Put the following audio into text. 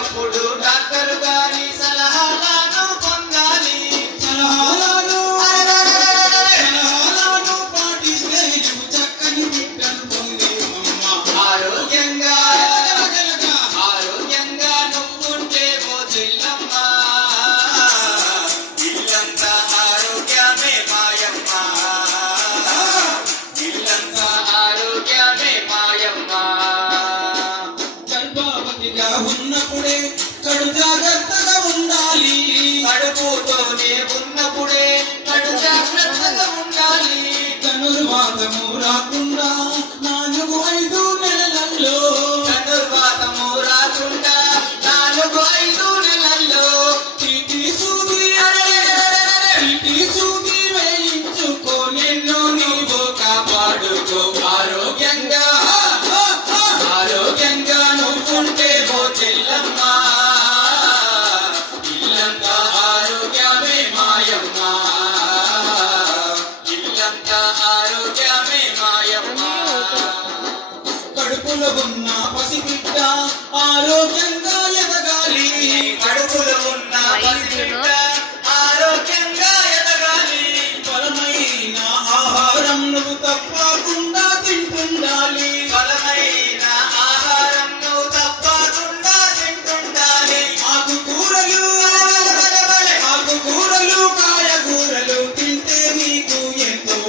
ఎల్లప్పుడూ డాక్టర్ గారి సలహాల కడు జాగ్రత్తగా ఉండాలి. కడుపుతోనే ఉన్నప్పుడే కడు జాగ్రత్తగా ఉండాలి. ధనుర్వాతము రాకుండా ఇల్లంతా ఆరోగ్యమే మాయమ్మ. కడుపులో ఉన్న పసిబిడ్డ ఆరోగ్యంగా